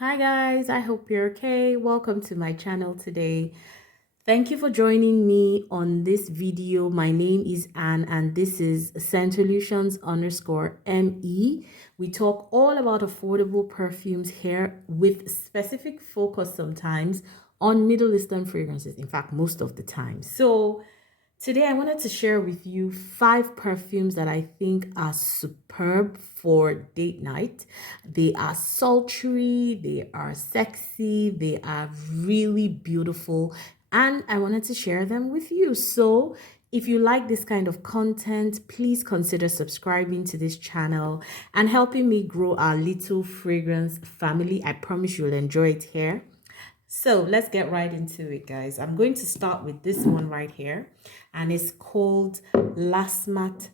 Hi guys, I hope you're okay. Welcome to my channel today. Thank you for joining me on this video. My name is Anne and this is Scentolutions_ME. We talk all about affordable perfumes here with specific focus sometimes on Middle Eastern fragrances. In fact, most of the time. So today, I wanted to share with you 5 perfumes that I think are superb for date night. They are sultry, they are sexy, they are really beautiful, and I wanted to share them with you. So, if you like this kind of content, please consider subscribing to this channel and helping me grow our little fragrance family. I promise you'll enjoy it here. So let's get right into it, guys. I'm going to start with this one right here, and it's called Lamsat.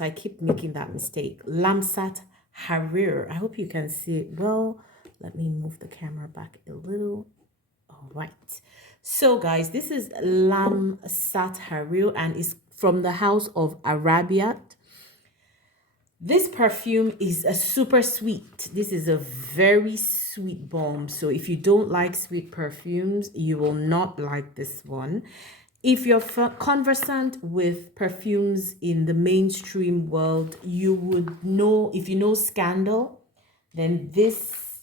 I keep making that mistake. Lamsat Harir. I hope you can see it well. Let me move the camera back a little. All right. So, guys, this is Lamsat Harir, and it's from the house of Arabiat. This perfume is a super sweet. This is a very sweet bomb. So if you don't like sweet perfumes, you will not like this one. If you're conversant with perfumes in the mainstream world, you would know, if you know Scandal, then this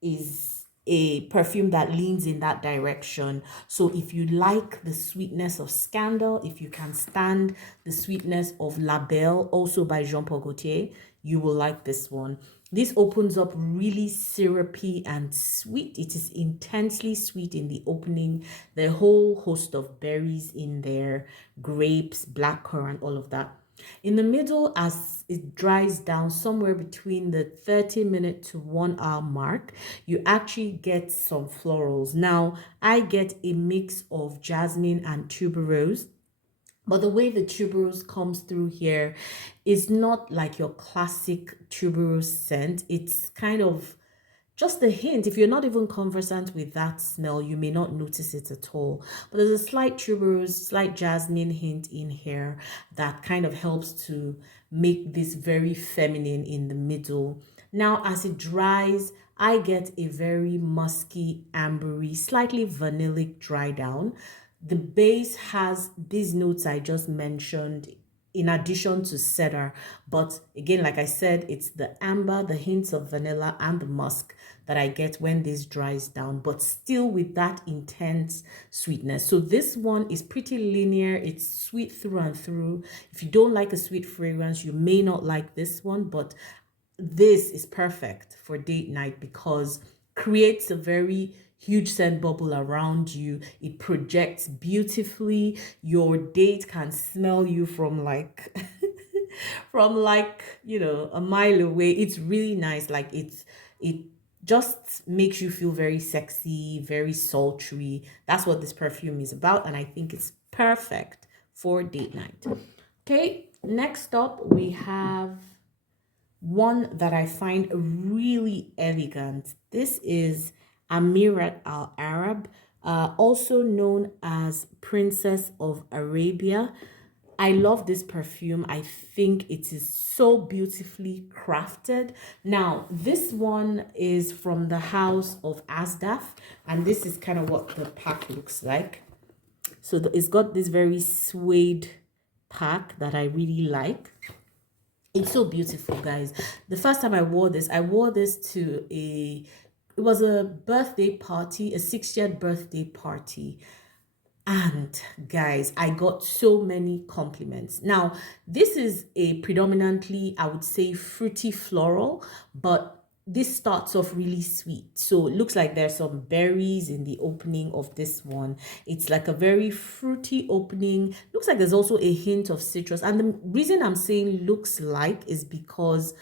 is a perfume that leans in that direction. So if you like the sweetness of Scandal, if you can stand the sweetness of La Belle, also by Jean Paul Gaultier, you will like this one. This opens up really syrupy and sweet. It is intensely sweet in the opening. The whole host of berries in there, grapes, blackcurrant, all of that. In the middle, as it dries down somewhere between the 30-minute to 1 hour mark, you actually get some florals. Now, I get a mix of jasmine and tuberose. But the way the tuberose comes through here is not like your classic tuberose scent. It's kind of just a hint. If you're not even conversant with that smell, you may not notice it at all. But there's a slight tuberose, slight jasmine hint in here that kind of helps to make this very feminine in the middle. Now, as it dries, I get a very musky, ambery, slightly vanillic dry down. The base has these notes I just mentioned in addition to cedar. But again, like I said, it's the amber, the hints of vanilla, and the musk that I get when this dries down, but still with that intense sweetness. So this one is pretty linear. It's sweet through and through. If you don't like a sweet fragrance, you may not like this one, but this is perfect for date night because creates a very huge scent bubble around you. It projects beautifully. Your date can smell you from like from like, a mile away. It's really nice. Like it just makes you feel very sexy, very sultry. That's what this perfume is about, and I think it's perfect for date night. Okay, next up we have one that I find really elegant. This is Amirat Al Arab, also known as Princess of Arabia. I love this perfume. I think it is so beautifully crafted. Now, this one is from the house of Asdaf, and this is kind of what the pack looks like. So it's got this very suede pack that I really like. It's so beautiful, guys. The first time I wore this to it was a birthday party, a 60th birthday party. And guys, I got so many compliments. Now, this is a predominantly, I would say, fruity floral, but this starts off really sweet. So it looks like there's some berries in the opening of this one. It's like a very fruity opening. Looks like there's also a hint of citrus. And the reason I'm saying looks like is because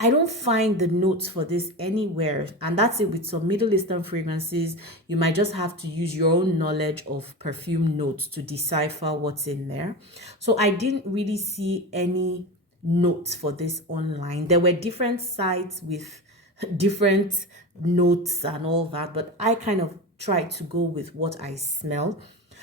I don't find the notes for this anywhere. And that's it with some Middle Eastern fragrances. You might just have to use your own knowledge of perfume notes to decipher what's in there. So I didn't really see any notes for this online. There were different sites with different notes and all that, but I kind of tried to go with what I smelled.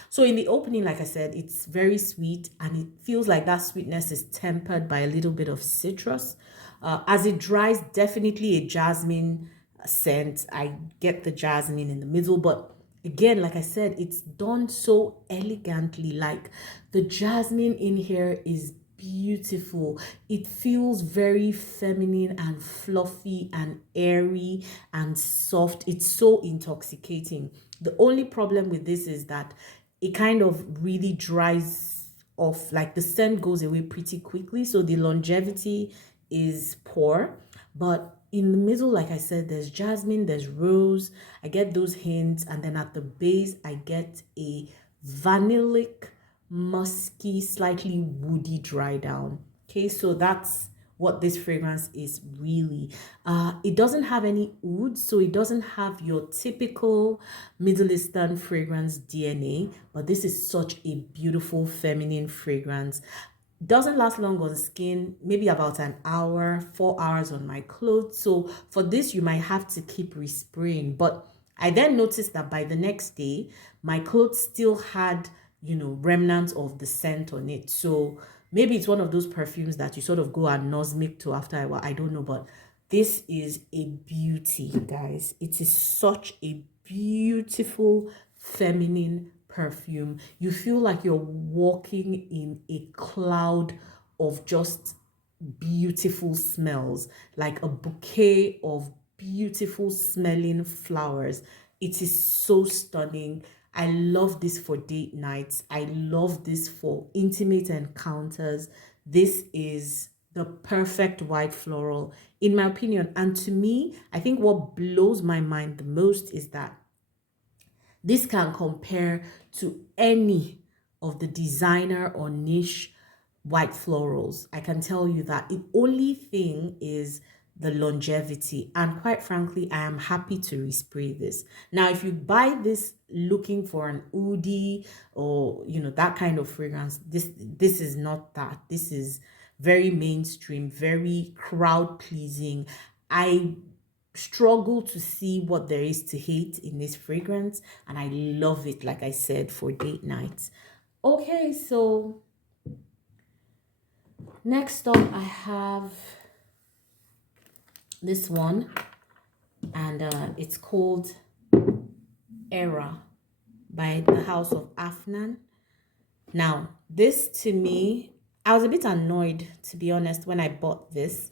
So in the opening, like I said, it's very sweet and it feels like that sweetness is tempered by a little bit of citrus. As it dries, definitely a jasmine scent. I get the jasmine in the middle, but again, like I said, it's done so elegantly. Like the jasmine in here is beautiful. It feels very feminine and fluffy and airy and soft. It's so intoxicating. The only problem with this is that it kind of really dries off. Like the scent goes away pretty quickly, so the longevity is poor. But in the middle, like I said, there's jasmine, there's rose. I get those hints, and then at the base I get a vanillic, musky, slightly woody dry down. Okay, so that's what this fragrance is really. It doesn't have any oud, so it doesn't have your typical Middle Eastern fragrance DNA, but this is such a beautiful feminine fragrance. Doesn't last long on skin, maybe about an hour, 4 hours on my clothes. So for this, you might have to keep respraying. But I then noticed that by the next day, my clothes still had, remnants of the scent on it. So maybe it's one of those perfumes that you sort of go anosmic to after a while. I don't know, but this is a beauty, guys. It is such a beautiful feminine perfume. You feel like you're walking in a cloud of just beautiful smells, like a bouquet of beautiful smelling flowers. It is so stunning. I love this for date nights. I love this for intimate encounters. This is the perfect white floral, in my opinion. And to me, I think what blows my mind the most is that this can compare to any of the designer or niche white florals. I can tell you that the only thing is the longevity. And quite frankly, I am happy to respray this. Now, if you buy this looking for an oudie or that kind of fragrance, this is not that. This is very mainstream, very crowd pleasing. I struggle to see what there is to hate in this fragrance, and I love it, like I said, for date nights. Okay, so next up I have this one, and it's called Era by the House of Afnan. Now, this to me, I was a bit annoyed, to be honest, when I bought this.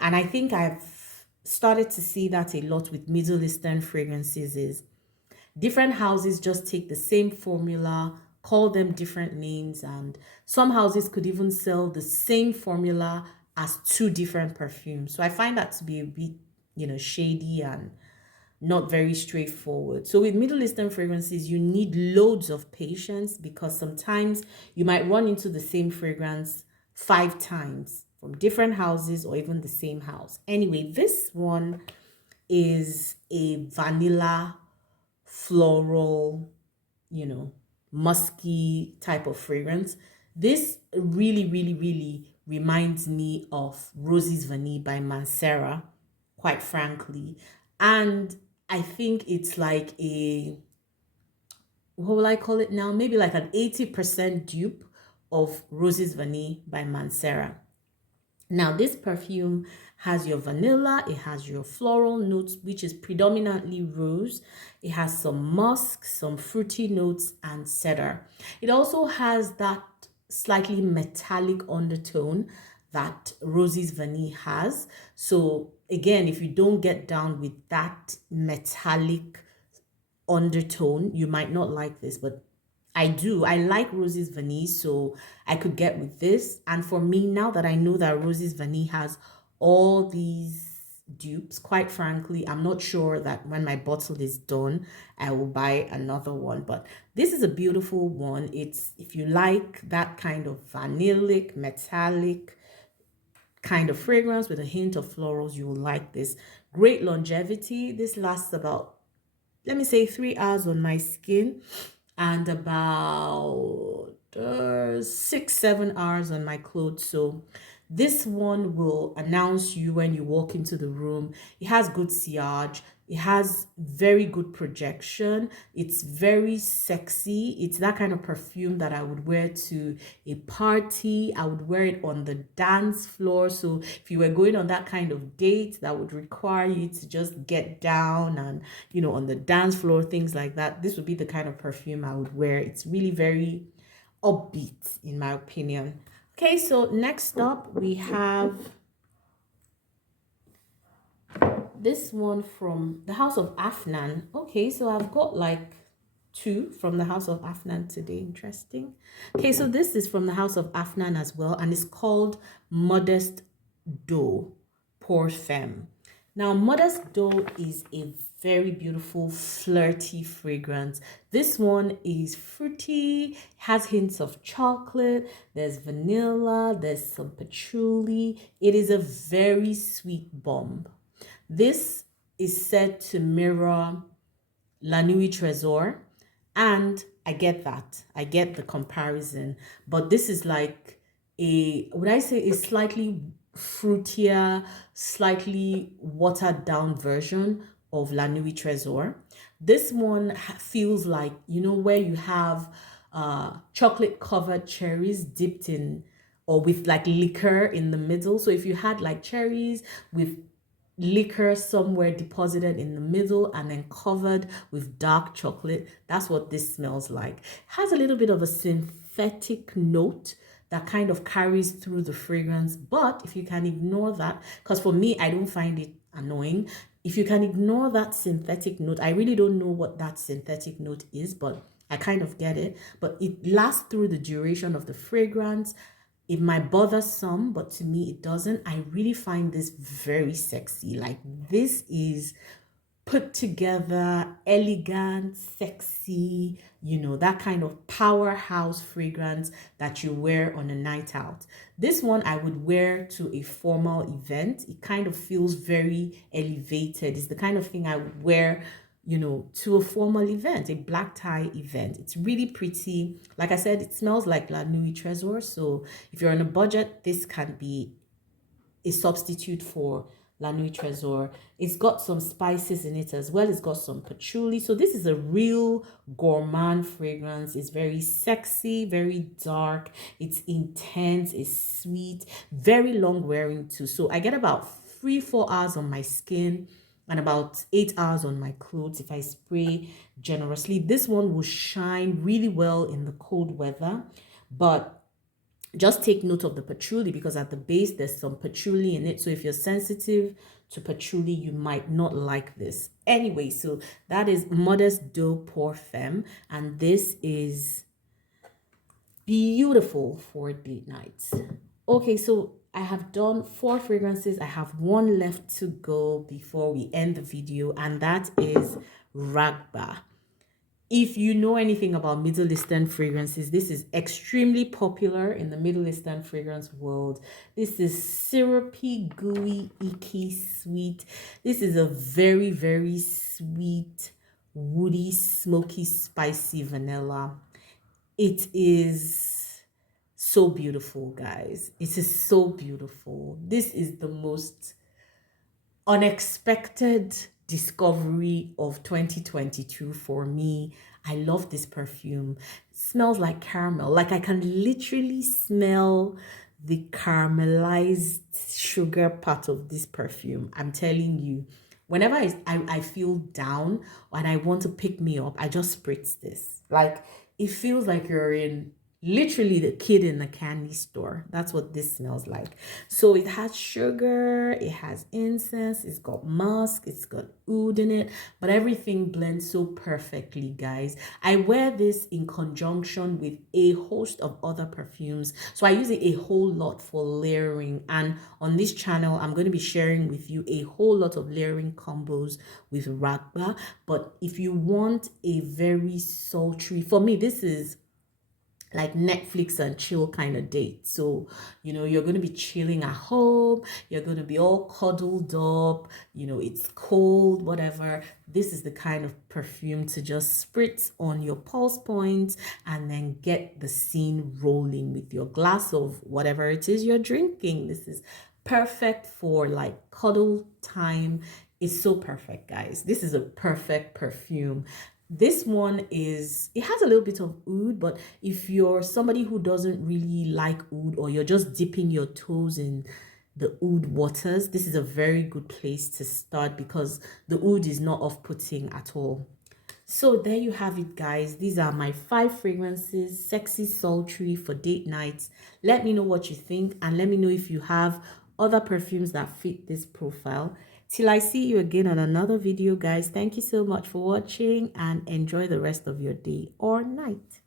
And I think I've started to see that a lot with Middle Eastern fragrances is different houses just take the same formula, call them different names, and some houses could even sell the same formula as two different perfumes. So I find that to be a bit, shady and not very straightforward. So with Middle Eastern fragrances, you need loads of patience because sometimes you might run into the same fragrance 5 times from different houses or even the same house. Anyway, this one is a vanilla floral, musky type of fragrance. This really, really, really reminds me of Rosie's Vanille by Mancera, quite frankly. And I think it's like what will I call it now? Maybe like an 80% dupe of Rosie's Vanille by Mancera. Now, this perfume has your vanilla, it has your floral notes, which is predominantly rose. It has some musk, some fruity notes, and cedar. It also has that slightly metallic undertone that Rosie's Vanille has. So, again, if you don't get down with that metallic undertone, you might not like this, but I do. I like Rosie's Vanille, so I could get with this. And for me, now that I know that Rosie's Vanille has all these dupes, quite frankly, I'm not sure that when my bottle is done, I will buy another one. But this is a beautiful one. It's, if you like that kind of vanillic, metallic kind of fragrance with a hint of florals, you will like this. Great longevity. This lasts about, let me say, 3 hours on my skin and about 6-7 hours on my clothes. So This one will announce you when you walk into the room. It has good sillage. It has very good projection. It's very sexy. It's that kind of perfume that I would wear to a party. I would wear it on the dance floor. So if you were going on that kind of date that would require you to just get down and, on the dance floor, things like that, this would be the kind of perfume I would wear. It's really very upbeat, in my opinion. Okay, so next up we have this one from the House of Afnan. Okay, so I've got like two from the House of Afnan today. Interesting. Okay, so this is from the House of Afnan as well, and it's called Modest Dough Pour Femme. Now, Modest Dough is a very beautiful, flirty fragrance. This one is fruity, has hints of chocolate, there's vanilla, there's some patchouli. It is a very sweet bomb. This is said to mirror La Nuit Trésor, and I get that. I get the comparison, but this is like would I say a slightly fruitier, slightly watered down version of La Nuit Trésor. This one feels like, where you have chocolate covered cherries dipped in or with like liquor in the middle. So if you had like cherries with liquor somewhere deposited in the middle and then covered with dark chocolate, that's what this smells like. It has a little bit of a synthetic note that kind of carries through the fragrance, but if you can ignore that, because for me, I don't find it annoying. If you can ignore that synthetic note, I really don't know what that synthetic note is, but I kind of get it. But it lasts through the duration of the fragrance. It might bother some, but to me it doesn't. I really find this very sexy. Like, this is put together, elegant, sexy, that kind of powerhouse fragrance that you wear on a night out. This one I would wear to a formal event. It kind of feels very elevated. It's the kind of thing I would wear to a formal event, a black tie event. It's really pretty. Like I said, it smells like La Nuit Trésor. So if you're on a budget, this can be a substitute for La Nuit Trésor. It's got some spices in it as well. It's got some patchouli. So this is a real gourmand fragrance. It's very sexy, very dark. It's intense, it's sweet, very long wearing too. So I get about 3-4 hours on my skin and about 8 hours on my clothes if I spray generously. This one will shine really well in the cold weather, but just take note of the patchouli because at the base there's some patchouli in it. So if you're sensitive to patchouli, you might not like this. Anyway, so that is Modest Dough Pour Femme, and this is beautiful for date nights. Okay, so I have done 4 fragrances. I have one left to go before we end the video, and that is Ragba. If you know anything about Middle Eastern fragrances, this is extremely popular in the Middle Eastern fragrance world. This is syrupy, gooey, icky, sweet. This is a very, very sweet, woody, smoky, spicy vanilla. It is so beautiful, guys. It is so beautiful. This is the most unexpected discovery of 2022 for me. I love this perfume. It smells like caramel. Like, I can literally smell the caramelized sugar part of this perfume. I'm telling you, whenever I feel down and I want to pick me up, I just spritz this. Like, it feels like you're in literally the kid in the candy store. That's what this smells like. So it has sugar, it has incense, it's got musk, it's got oud in it, but everything blends so perfectly, guys. I wear this in conjunction with a host of other perfumes. So I use it a whole lot for layering, and on this channel I'm going to be sharing with you a whole lot of layering combos with Ragba. But if you want a very sultry, for me this is like Netflix and chill kind of date. So, you're going to be chilling at home, you're going to be all cuddled up, it's cold, whatever. This is the kind of perfume to just spritz on your pulse points and then get the scene rolling with your glass of whatever it is you're drinking. This is perfect for like cuddle time. It's so perfect, guys. This is a perfect perfume. This one it has a little bit of oud, but if you're somebody who doesn't really like oud, or you're just dipping your toes in the oud waters, this is a very good place to start because the oud is not off-putting at all. So there you have it, guys. These are my 5 fragrances, sexy, sultry for date nights. Let me know what you think, and let me know if you have other perfumes that fit this profile. Till I see you again on another video, guys. Thank you so much for watching, and enjoy the rest of your day or night.